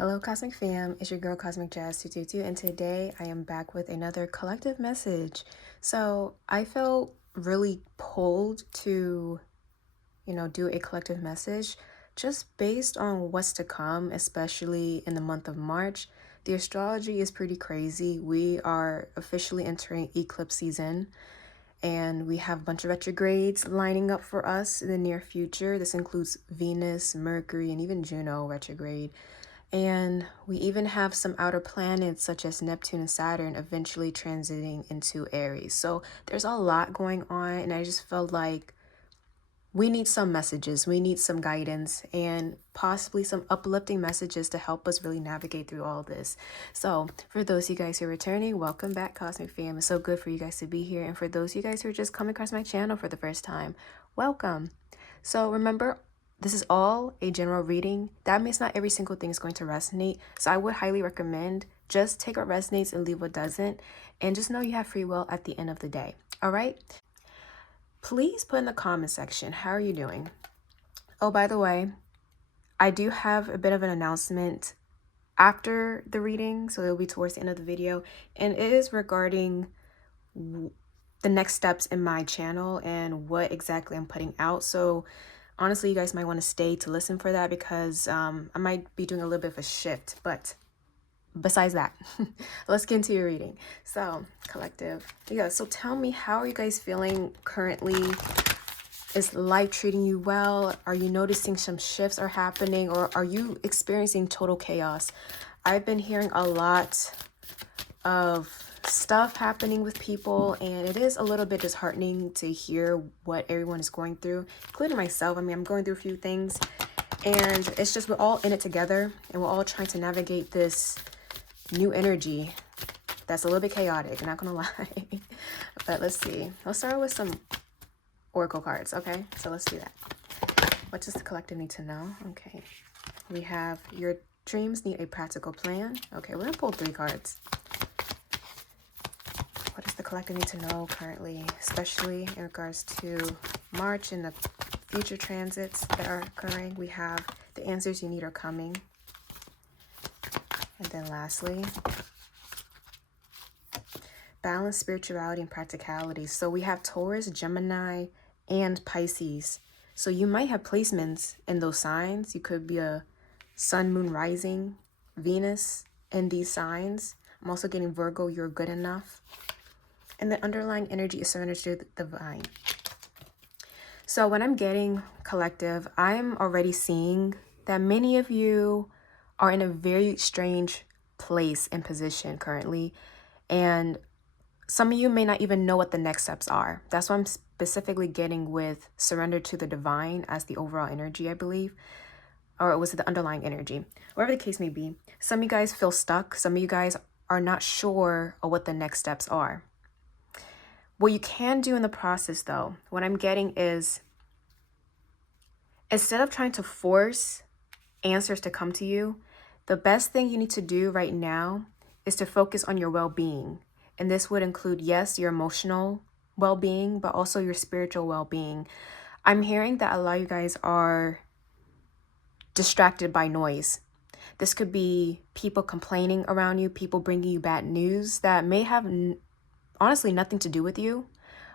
Hello, Cosmic Fam. It's your girl, Cosmic Jazz 222, and today I am back with another collective message. So I felt really pulled to, do a collective message just based on what's to come, especially in the month of March. The astrology is pretty crazy. We are officially entering eclipse season, and we have a bunch of retrogrades lining up for us in the near future. This includes Venus, Mercury, and even Juno retrograde. And we even have some outer planets such as Neptune and Saturn eventually transiting into Aries. So there's a lot going on, and I just felt like we need some messages, we need some guidance, and possibly some uplifting messages to help us really navigate through all this. So for those of you guys who are returning, welcome back, Cosmic Fam. It's so good for you guys to be here. And for those of you guys who are just coming across my channel for the first time, welcome. So remember, this is all a general reading. That means not every single thing is going to resonate. So I would highly recommend just take what resonates and leave what doesn't. And just know you have free will at the end of the day. All right? Please put in the comment section, how are you doing? Oh, by the way, I do have a bit of an announcement after the reading. So it'll be towards the end of the video. And it is regarding the next steps in my channel and what exactly I'm putting out. So honestly, you guys might want to stay to listen for that because I might be doing a little bit of a shift. But besides that, let's get into your reading. So, collective. Yeah, so tell me, how are you guys feeling currently? Is life treating you well? Are you noticing some shifts are happening, or are you experiencing total chaos? I've been hearing a lot of stuff happening with people, and it is a little bit disheartening to hear what everyone is going through, including myself. I mean, I'm going through a few things, and it's just we're all in it together, and we're all trying to navigate this new energy that's a little bit chaotic, not gonna lie. But let's see. Let's start with some oracle cards. Okay, so let's do that. What does the collective need to know? Okay, we have your dreams need a practical plan. Okay, we're gonna pull 3 cards. What does the collective need to know currently, especially in regards to March and the future transits that are occurring? We have the answers you need are coming. And then lastly, balance, spirituality, and practicality. So we have Taurus, Gemini, and Pisces. So you might have placements in those signs. You could be a sun, moon, rising, Venus in these signs. I'm also getting Virgo, you're good enough. And the underlying energy is surrender to the divine. So when I'm getting collective, I'm already seeing that many of you are in a very strange place and position currently. And some of you may not even know what the next steps are. That's what I'm specifically getting with surrender to the divine as the overall energy, I believe. Or was it the underlying energy? Whatever the case may be. Some of you guys feel stuck. Some of you guys are not sure of what the next steps are. What you can do in the process, though, what I'm getting is, instead of trying to force answers to come to you, the best thing you need to do right now is to focus on your well-being. And this would include, yes, your emotional well-being, but also your spiritual well-being. I'm hearing that a lot of you guys are distracted by noise. This could be people complaining around you, people bringing you bad news that may have honestly nothing to do with you,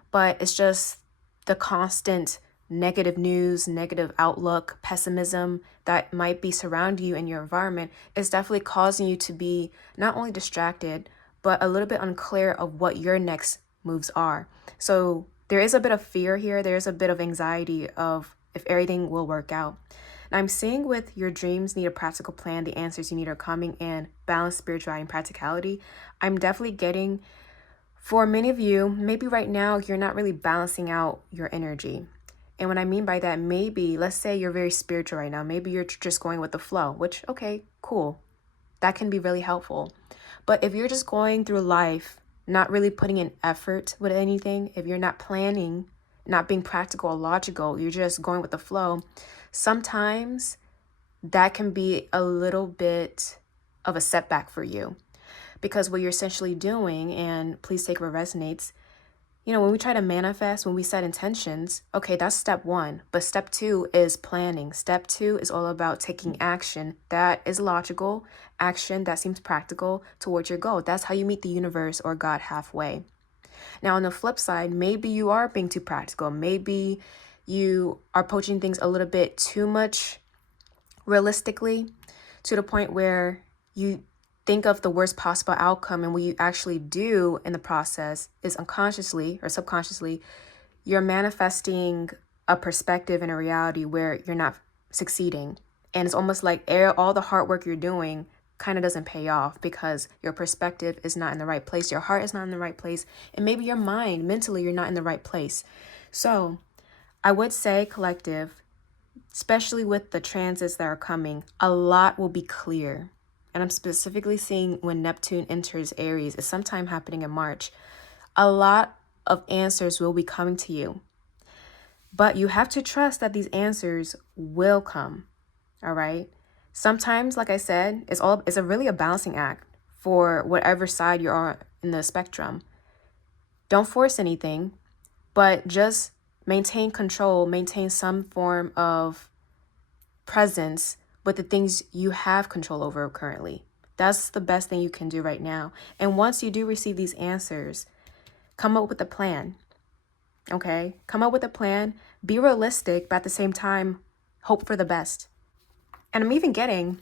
but it's just the constant negative news, negative outlook, pessimism that might be surrounding you in your environment is definitely causing you to be not only distracted, but a little bit unclear of what your next moves are. So there is a bit of fear here. There's a bit of anxiety of if everything will work out. And I'm seeing with your dreams need a practical plan, the answers you need are coming, and balance, spirituality, and practicality. I'm definitely getting, for many of you, maybe right now you're not really balancing out your energy. And what I mean by that, maybe, let's say you're very spiritual right now. Maybe you're just going with the flow, which, okay, cool. That can be really helpful. But if you're just going through life, not really putting in effort with anything, if you're not planning, not being practical or logical, you're just going with the flow, sometimes that can be a little bit of a setback for you. Because what you're essentially doing, and please take what resonates, When we try to manifest, when we set intentions, okay, that's step one. But step two is planning. Step two is all about taking action. That is logical action that seems practical towards your goal. That's how you meet the universe or God halfway. Now, on the flip side, maybe you are being too practical. Maybe you are approaching things a little bit too much realistically to the point where you think of the worst possible outcome, and what you actually do in the process is unconsciously or subconsciously, you're manifesting a perspective and a reality where you're not succeeding. And it's almost like all the hard work you're doing kind of doesn't pay off because your perspective is not in the right place. Your heart is not in the right place. And maybe your mind, mentally, you're not in the right place. So I would say, collective, especially with the transits that are coming, a lot will be clear. And I'm specifically seeing when Neptune enters Aries, it's sometime happening in March. A lot of answers will be coming to you. But you have to trust that these answers will come. All right. Sometimes, like I said, it's really a balancing act for whatever side you're on in the spectrum. Don't force anything, but just maintain control, maintain some form of presence with the things you have control over currently. That's the best thing you can do right now. And once you do receive these answers, come up with a plan. Okay? Come up with a plan. Be realistic, but at the same time, hope for the best. And I'm even getting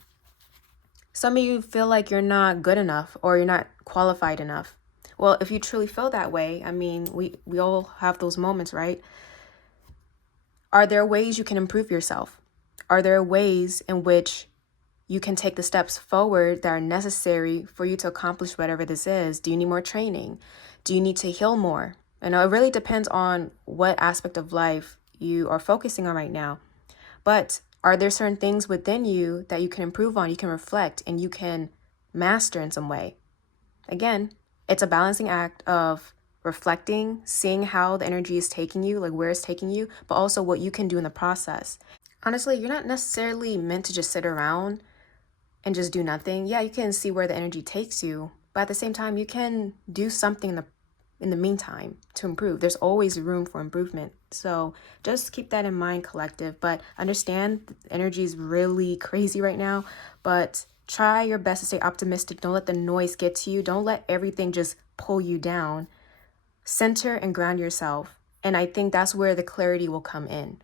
some of you feel like you're not good enough or you're not qualified enough. Well, if you truly feel that way, I mean, we all have those moments, right? Are there ways you can improve yourself? Are there ways in which you can take the steps forward that are necessary for you to accomplish whatever this is? Do you need more training? Do you need to heal more? And it really depends on what aspect of life you are focusing on right now. But are there certain things within you that you can improve on, you can reflect, and you can master in some way? Again, it's a balancing act of reflecting, seeing how the energy is taking you, like where it's taking you, but also what you can do in the process. Honestly, you're not necessarily meant to just sit around and just do nothing. Yeah, you can see where the energy takes you, but at the same time, you can do something in the meantime to improve. There's always room for improvement. So just keep that in mind, collective. But understand the energy is really crazy right now, but try your best to stay optimistic. Don't let the noise get to you. Don't let everything just pull you down. Center and ground yourself. And I think that's where the clarity will come in,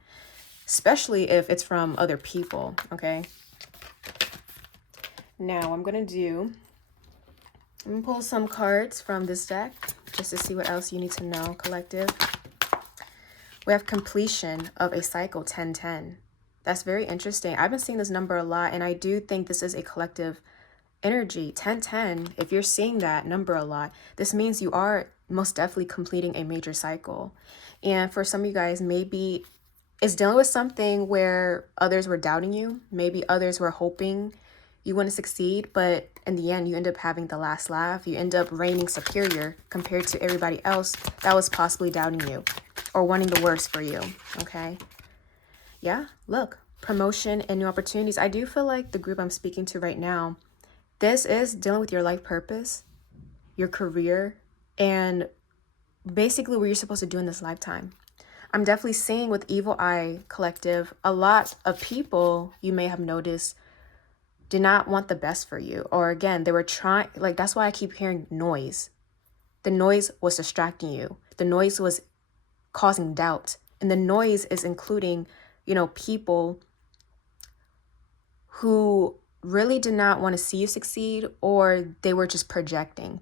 especially if it's from other people, okay? Now I'm going to pull some cards from this deck just to see what else you need to know, collective. We have completion of a cycle, 1010. That's very interesting. I've been seeing this number a lot, and I do think this is a collective energy. 1010, if you're seeing that number a lot, this means you are most definitely completing a major cycle. And for some of you guys, maybe it's dealing with something where others were doubting you. Maybe others were hoping you wouldn't succeed, but in the end, you end up having the last laugh. You end up reigning superior compared to everybody else that was possibly doubting you or wanting the worst for you, okay? Yeah, look, promotion and new opportunities. I do feel like the group I'm speaking to right now, this is dealing with your life purpose, your career, and basically what you're supposed to do in this lifetime. I'm definitely seeing with Evil Eye Collective, a lot of people you may have noticed did not want the best for you. Or again, they were trying, like that's why I keep hearing noise. The noise was distracting you. The noise was causing doubt. And the noise is including, people who really did not want to see you succeed, or they were just projecting.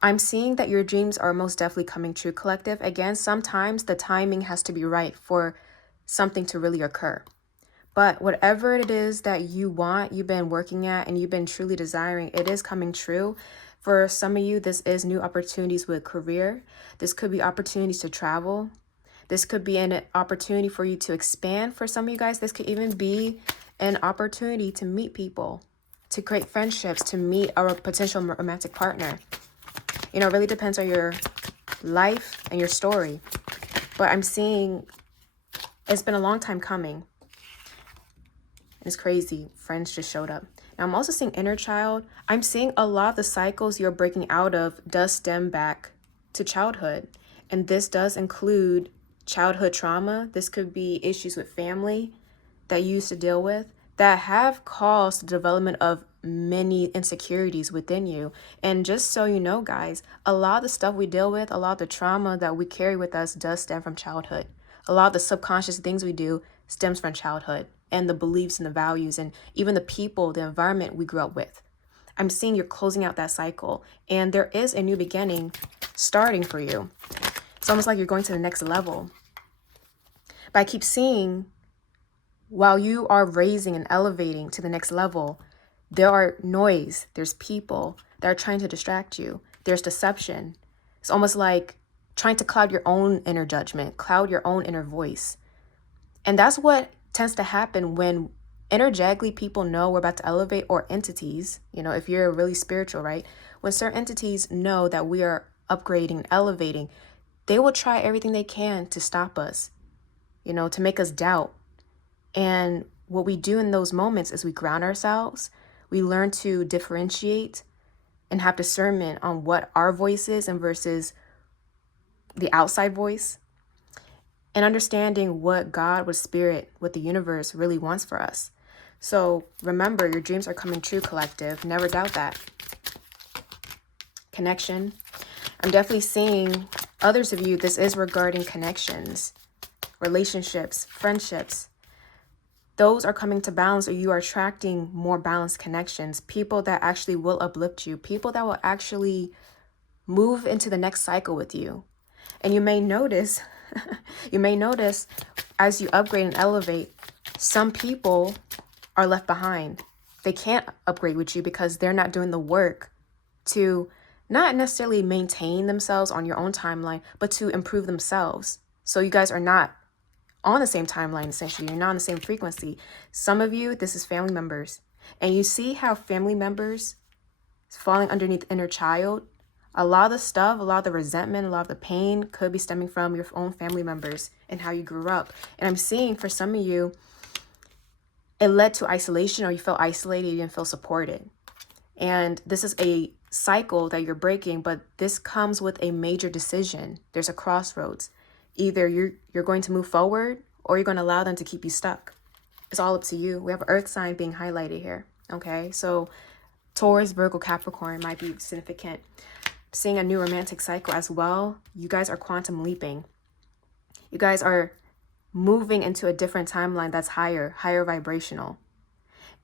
I'm seeing that your dreams are most definitely coming true, collective. Again, sometimes the timing has to be right for something to really occur. But whatever it is that you want, you've been working at, and you've been truly desiring, it is coming true. For some of you, this is new opportunities with career. This could be opportunities to travel. This could be an opportunity for you to expand. For some of you guys, this could even be an opportunity to meet people, to create friendships, to meet a potential romantic partner. It really depends on your life and your story. But I'm seeing it's been a long time coming. It's crazy. Friends just showed up. Now, I'm also seeing inner child. I'm seeing a lot of the cycles you're breaking out of does stem back to childhood. And this does include childhood trauma. This could be issues with family that you used to deal with that have caused the development of many insecurities within you. And just so you know, guys, a lot of the stuff we deal with, a lot of the trauma that we carry with us does stem from childhood. A lot of the subconscious things we do stems from childhood and the beliefs and the values and even the people, the environment we grew up with. I'm seeing you're closing out that cycle, and there is a new beginning starting for you. It's almost like you're going to the next level. But I keep seeing while you are raising and elevating to the next level, there are noise, there's people that are trying to distract you. There's deception. It's almost like trying to cloud your own inner judgment, cloud your own inner voice. And that's what tends to happen when energetically people know we're about to elevate, or entities, if you're really spiritual, right? When certain entities know that we are upgrading and elevating, they will try everything they can to stop us, to make us doubt. And what we do in those moments is we ground ourselves. We learn to differentiate and have discernment on what our voice is and versus the outside voice. And understanding what God, what spirit, what the universe really wants for us. So remember, your dreams are coming true, collective. Never doubt that. Connection. I'm definitely seeing others of you, this is regarding connections, relationships, friendships. Those are coming to balance, or you are attracting more balanced connections, people that actually will uplift you, people that will actually move into the next cycle with you. And you may notice, as you upgrade and elevate, some people are left behind. They can't upgrade with you because they're not doing the work to not necessarily maintain themselves on your own timeline, but to improve themselves. So you guys are not on the same timeline, essentially. You're not on the same frequency. Some of you, this is family members. And you see how family members falling underneath inner child. A lot of the stuff, a lot of the resentment, a lot of the pain could be stemming from your own family members and how you grew up. And I'm seeing for some of you, it led to isolation, or you felt isolated, you didn't feel supported. And this is a cycle that you're breaking, but this comes with a major decision. There's a crossroads. Either you're going to move forward, or you're going to allow them to keep you stuck. It's all up to you. We have an earth sign being highlighted here. Okay, so Taurus, Virgo, Capricorn might be significant. Seeing a new romantic cycle as well. You guys are quantum leaping. You guys are moving into a different timeline that's higher vibrational.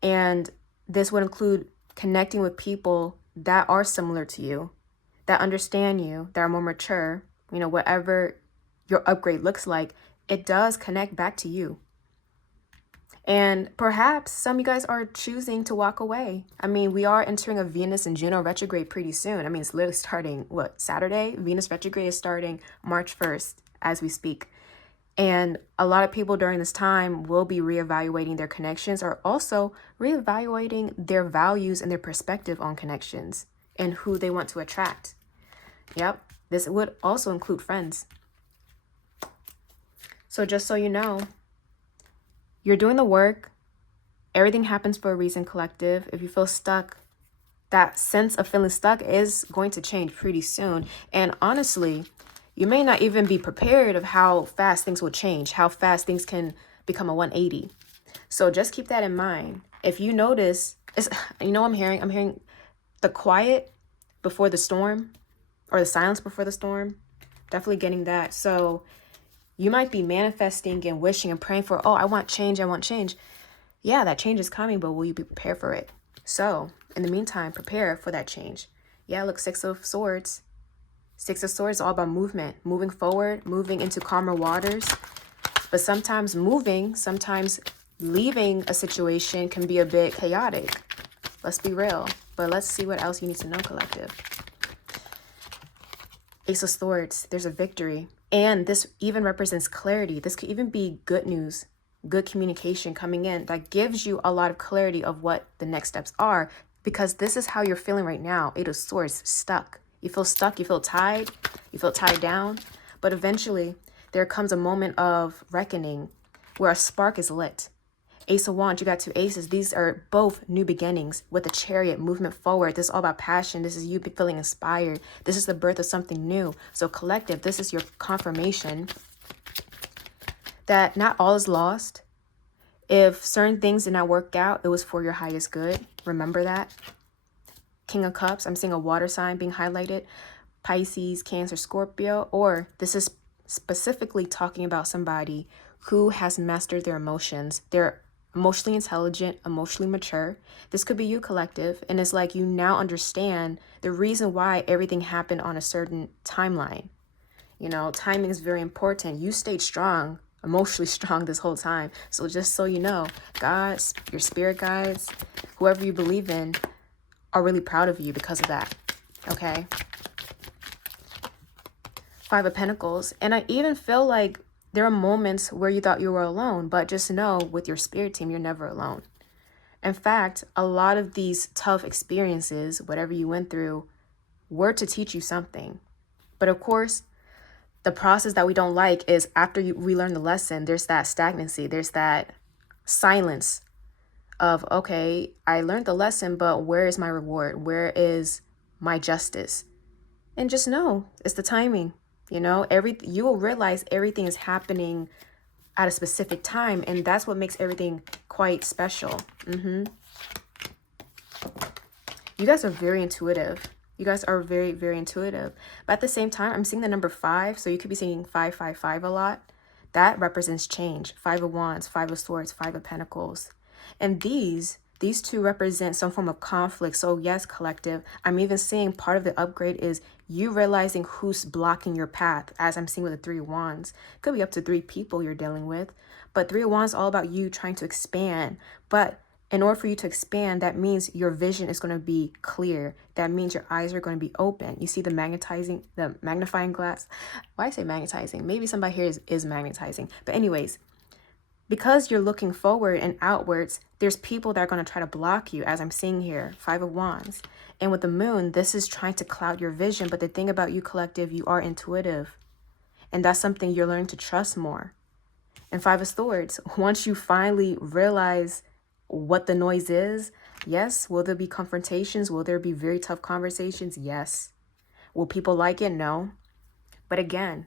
And this would include connecting with people that are similar to you, that understand you, that are more mature, whatever your upgrade looks like, it does connect back to you. And perhaps some of you guys are choosing to walk away. I mean, we are entering a Venus and Juno retrograde pretty soon. I mean, it's literally starting, Saturday? Venus retrograde is starting March 1st as we speak. And a lot of people during this time will be reevaluating their connections, or also reevaluating their values and their perspective on connections and who they want to attract. Yep, this would also include friends. So just so you know, you're doing the work. Everything happens for a reason, collective. If you feel stuck, that sense of feeling stuck is going to change pretty soon. And honestly, you may not even be prepared of how fast things will change, how fast things can become a 180. So just keep that in mind. If you notice, I'm hearing the quiet before the storm, or the silence before the storm. Definitely getting that. So you might be manifesting and wishing and praying for, I want change. Yeah, that change is coming, but will you be prepared for it? So in the meantime, prepare for that change. Yeah, look, Six of Swords. Six of Swords is all about movement, moving forward, moving into calmer waters. But sometimes leaving a situation can be a bit chaotic. Let's be real. But let's see what else you need to know, collective. Ace of Swords, there's a victory. And this even represents clarity. This could even be good news, good communication coming in that gives you a lot of clarity of what the next steps are, because this is how you're feeling right now. Eight of Swords, stuck. You feel stuck, you feel tied down. But eventually there comes a moment of reckoning where a spark is lit. Ace of Wands, you got two aces. These are both new beginnings with the Chariot, movement forward. This is all about passion. This is you feeling inspired. This is the birth of something new. So collective, this is your confirmation that not all is lost. If certain things did not work out, it was for your highest good. Remember that. King of Cups, I'm seeing a water sign being highlighted. Pisces, Cancer, Scorpio, or this is specifically talking about somebody who has mastered their emotions. They're emotionally intelligent, emotionally mature. This could be you, collective, and it's like you now understand the reason why everything happened on a certain timeline. You know, timing is very important. You stayed strong, emotionally strong this whole time. So just so you know, God, your spirit guides, whoever you believe in, are really proud of you because of that. Okay? Five of Pentacles. And I even feel like there are moments where you thought you were alone, but just know with your spirit team, you're never alone. In fact, a lot of these tough experiences, whatever you went through, were to teach you something. But of course, the process that we don't like is after we learn the lesson, there's that stagnancy. There's that silence of, okay, I learned the lesson, but where is my reward? Where is my justice? And just know it's the timing. You know, you will realize everything is happening at a specific time, and that's what makes everything quite special. You guys are very intuitive. You guys are very, very intuitive. But at the same time, I'm seeing the number 5, so you could be seeing 555 a lot. That represents change. 5 of Wands, 5 of Swords, 5 of Pentacles. And these two represent some form of conflict. So yes, collective, I'm even seeing part of the upgrade is you realizing who's blocking your path, as I'm seeing with the 3 of Wands. Could be up to 3 people you're dealing with. But 3 of Wands is all about you trying to expand. But in order for you to expand, that means your vision is going to be clear. That means your eyes are going to be open. You see the magnifying glass. Why I say magnetizing? Maybe somebody here is magnetizing. But anyways, because you're looking forward and outwards, there's people that are going to try to block you, as I'm seeing here, 5 of Wands. And with the moon, this is trying to cloud your vision. But the thing about you, collective, you are intuitive. And that's something you're learning to trust more. And 5 of Swords, once you finally realize what the noise is, yes. Will there be confrontations? Will there be very tough conversations? Yes. Will people like it? No. But again,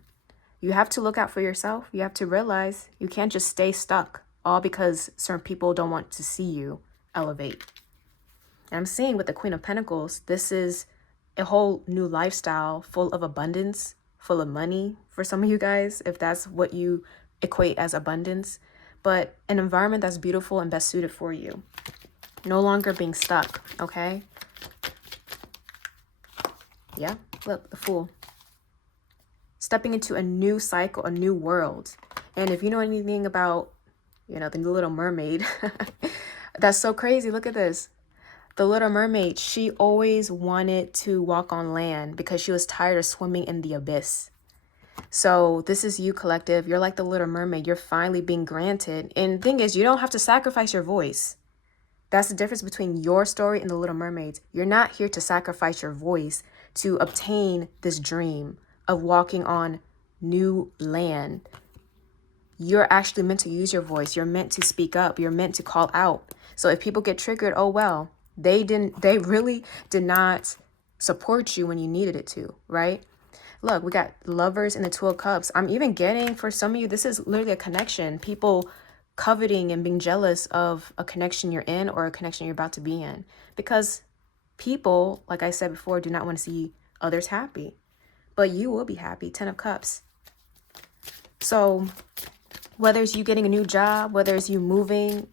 you have to look out for yourself. You have to realize you can't just stay stuck all because certain people don't want to see you elevate. And I'm seeing with the Queen of Pentacles, this is a whole new lifestyle full of abundance, full of money for some of you guys, if that's what you equate as abundance. But an environment that's beautiful and best suited for you. No longer being stuck, okay? Yeah, look, the Fool. Stepping into a new cycle, a new world. And if you know anything about, you know, the Little Mermaid, that's so crazy. Look at this. The Little Mermaid, she always wanted to walk on land because she was tired of swimming in the abyss. So this is you, collective. You're like the Little Mermaid. You're finally being granted. And the thing is, you don't have to sacrifice your voice. That's the difference between your story and the Little Mermaids. You're not here to sacrifice your voice to obtain this dream of walking on new land. You're actually meant to use your voice. You're meant to speak up. You're meant to call out. So if people get triggered, oh well. They really did not support you when you needed it to, right? Look, we got Lovers and the 2 of Cups. I'm even getting, for some of you, this is literally a connection. People coveting and being jealous of a connection you're in or a connection you're about to be in. Because people, like I said before, do not want to see others happy. But you will be happy. 10 of Cups. So whether it's you getting a new job, whether it's you moving,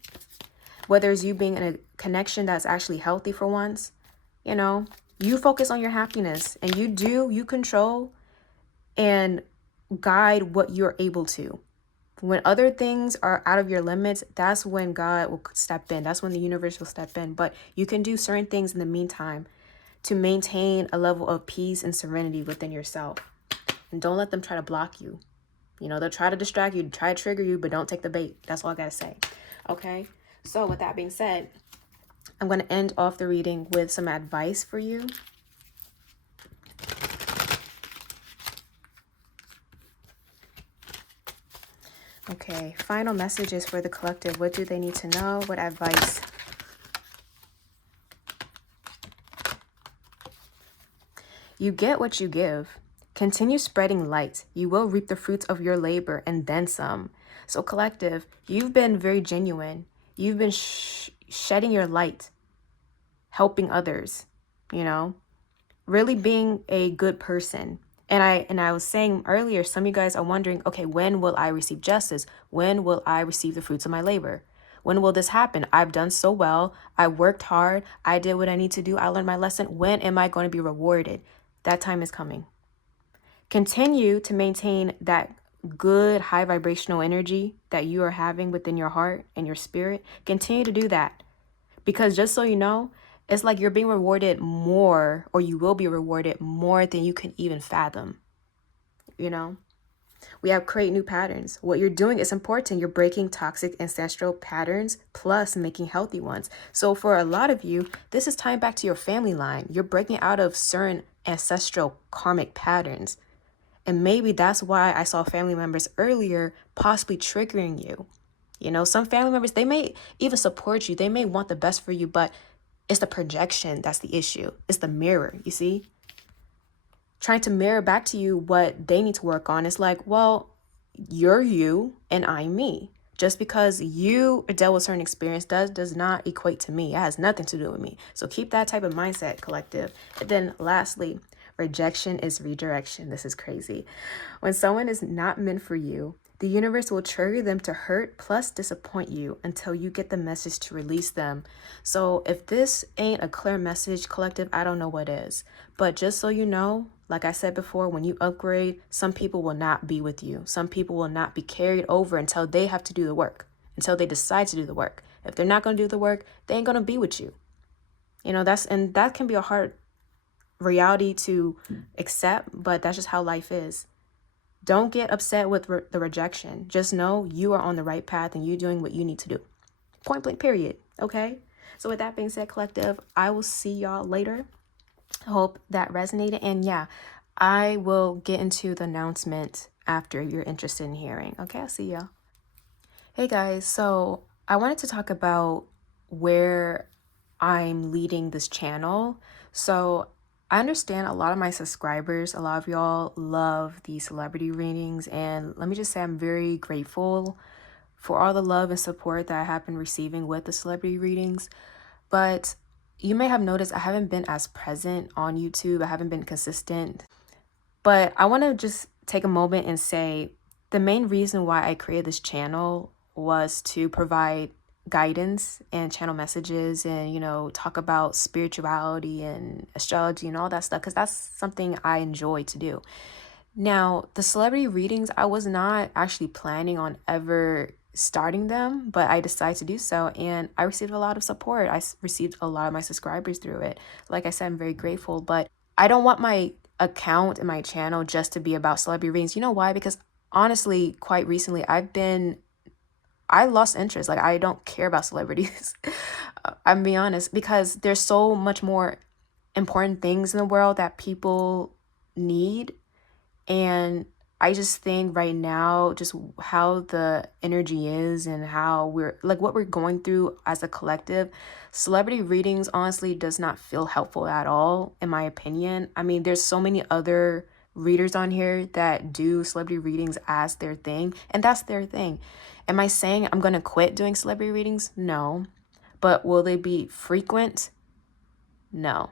whether it's you being in a connection that's actually healthy for once, you know, you focus on your happiness and you control and guide what you're able to. When other things are out of your limits, that's when God will step in. That's when the universe will step in. But you can do certain things in the meantime to maintain a level of peace and serenity within yourself. And don't let them try to block you. You know, they'll try to distract you, try to trigger you, but don't take the bait. That's all I got to say. Okay? So with that being said, I'm going to end off the reading with some advice for you. Okay, final messages for the collective. What do they need to know? What advice? You get what you give. Continue spreading light. You will reap the fruits of your labor and then some. So, collective, you've been very genuine. You've been shedding your light, helping others, you know, really being a good person. And I was saying earlier, some of you guys are wondering, okay, when will I receive justice? When will I receive the fruits of my labor? When will this happen? I've done so well. I worked hard. I did what I need to do. I learned my lesson. When am I going to be rewarded? That time is coming. Continue to maintain that good high vibrational energy that you are having within your heart and your spirit. Continue to do that. Because just so you know, it's like you're being rewarded more, or you will be rewarded more than you can even fathom. You know, we have create new patterns. What you're doing is important. You're breaking toxic ancestral patterns plus making healthy ones. So for a lot of you, this is tying back to your family line. You're breaking out of certain ancestral karmic patterns. And maybe that's why I saw family members earlier possibly triggering you. You know, some family members, they may even support you. They may want the best for you, but it's the projection that's the issue. It's the mirror, you see? Trying to mirror back to you what they need to work on. It's like, well, you're you and I'm me. Just because you dealt with certain experience does not equate to me. It has nothing to do with me. So keep that type of mindset, collective. And then lastly, rejection is redirection. This is crazy. When someone is not meant for you, the universe will trigger them to hurt plus disappoint you until you get the message to release them. So if this ain't a clear message, collective, I don't know what is. But just so you know, like I said before, when you upgrade, some people will not be with you. Some people will not be carried over until they have to do the work, until they decide to do the work. If they're not going to do the work, they ain't going to be with you. You know, that can be a hard reality to accept, but that's just how life is. Don't get upset with the rejection. Just know you are on the right path and you're doing what you need to do. Point blank, period. Okay? So with that being said, collective, I will see y'all later. Hope that resonated. And yeah, I will get into the announcement after you're interested in hearing. Okay, I'll see y'all. Hey guys, so I wanted to talk about where I'm leading this channel. So I understand a lot of my subscribers, a lot of y'all love the celebrity readings, and let me just say I'm very grateful for all the love and support that I have been receiving with the celebrity readings. But you may have noticed I haven't been as present on YouTube. I haven't been consistent. But I want to just take a moment and say the main reason why I created this channel was to provide guidance and channel messages and, you know, talk about spirituality and astrology and all that stuff, because that's something I enjoy to do. Now, the celebrity readings, I was not actually planning on ever starting them, but I decided to do so, and I received a lot of support. Received a lot of my subscribers through it. Like I said, I'm very grateful, but I don't want my account and my channel just to be about celebrity readings. You know why? Because honestly, quite recently, I lost interest. Like, I don't care about celebrities. I'm being honest, because there's so much more important things in the world that people need. And I just think right now, just how the energy is and how we're like what we're going through as a collective, celebrity readings honestly does not feel helpful at all, in my opinion. I mean, there's so many other readers on here that do celebrity readings as their thing, and that's their thing. Am I saying I'm going to quit doing celebrity readings? No. But will they be frequent? No.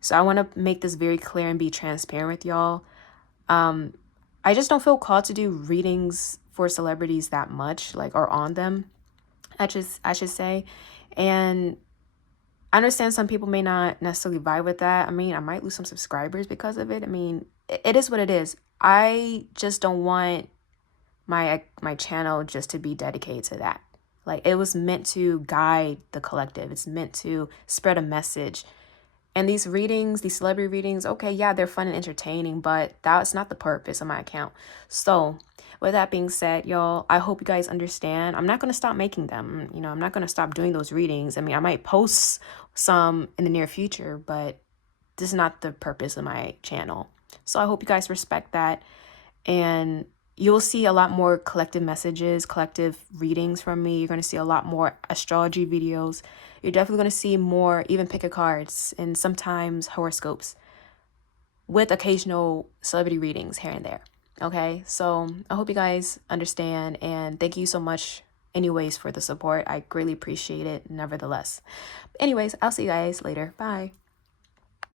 So I want to make this very clear and be transparent with y'all. I just don't feel called to do readings for celebrities that much, like, or on them, I should say. And I understand some people may not necessarily vibe with that. I mean, I might lose some subscribers because of it. I mean, it is what it is. I just don't want my channel just to be dedicated to that. Like, it was meant to guide the collective. It's meant to spread a message. And these readings, these celebrity readings, okay, yeah, they're fun and entertaining, but that's not the purpose of my account. So with that being said, y'all, I hope you guys understand. I'm not going to stop making them. You know, I'm not going to stop doing those readings. I mean, I might post some in the near future, but this is not the purpose of my channel. So I hope you guys respect that. And you'll see a lot more collective messages, collective readings from me. You're going to see a lot more astrology videos. You're definitely going to see more even pick a cards and sometimes horoscopes with occasional celebrity readings here and there. Okay, so I hope you guys understand, and thank you so much anyways for the support. I greatly appreciate it nevertheless. Anyways, I'll see you guys later. Bye.